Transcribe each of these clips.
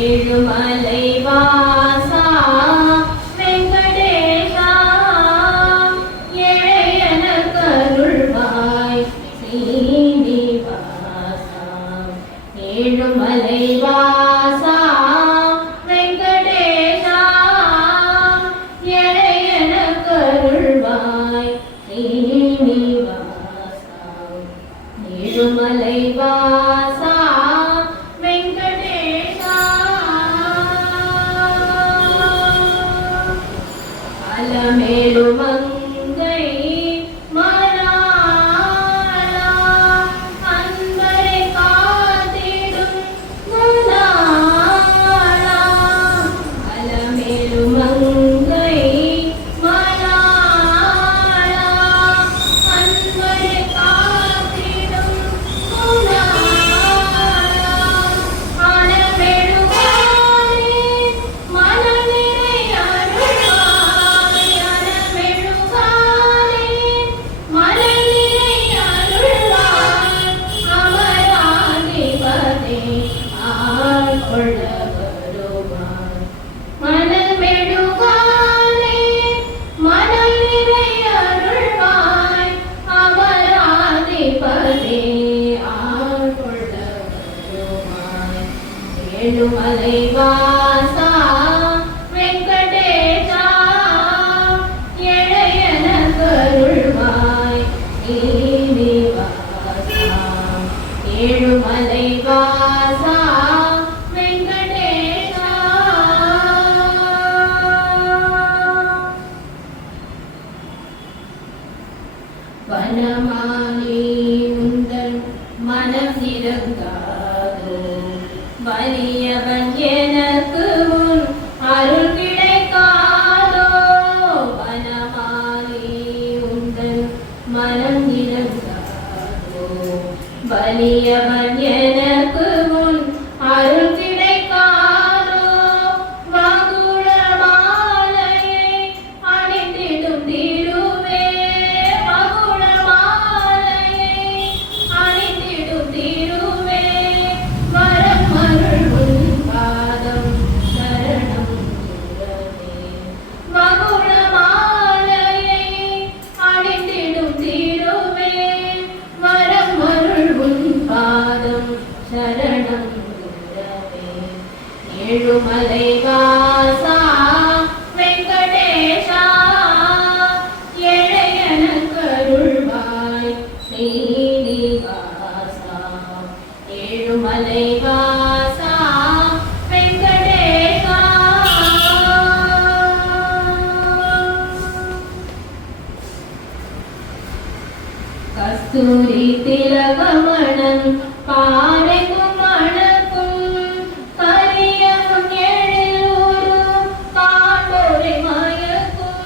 ஏழுமலை வாசா வெங்கடேஷா ஏழையன கருள்வாய் ஸ்ரீனிவாசா ஏழுமலை வாசா வெங்கடேஷா ஏழையன கருள்வாய் ஸ்ரீனிவாசா ஏழுமலை வாசா மேலுமங்கை மணாளா அன்பரை காத்திடும் மணாளா அலமேலுமங்கை மணாளா அன்பரை காத்திடும் மணாளா அலமேலுமானே மனநிறை ஏழுமலை வாசா வெங்கடேஷா ஏழையன கருள்வாய் ஸ்ரீனிவாசா ஏழுமலை வாசா வெங்கடேஷா வனமாலி உந்தன் மனசிறங்காதோ வலியவன் எனக்கு உன் அருள் கிடைக்காதோ வனமாலி உந்தன் மனம் இறங்காதோ வலியவன் எனக்கு உன் அருள் கிடைக்காதோ வகுள மாலையை அணிந்திடும் திருவே வகுள மாலையை அணிந்திடும் திருவே சரணம் குருவே ஏழுமலை வாசா வெங்கடேஷா ஏழையன கருள்வாய் ஸ்ரீனிவாசா ஏழுமலை வாசா வெங்கடேஷா கஸ்தூரி திலகமணம் பாறைக்கும் மணக்கும் கரியமும் எழிலூரும் காண்டோரை மயக்கும்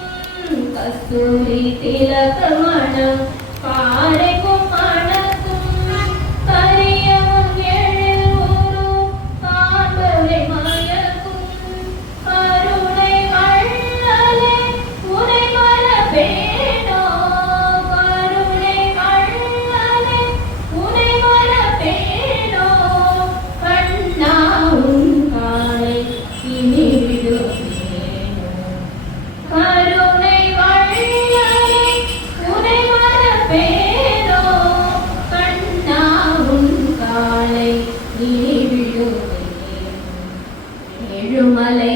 கஸ்தூரி திலகமணம் பாறைக்கும் மணக்கும் கரியமும் எழிலூரும் காண்டோரை மயக்கும் கருணை வள்ளலே உனை மறப்பேனோ கருணை வள்ளலே உனை மறப்பேனோ கண்ணா உன் காலை இனி விடுவேனோ கருணை வள்ளலே உனை மறப்பேனோ கண்ணா உன் காலை இனி விடுவேனோ ஏழுமலை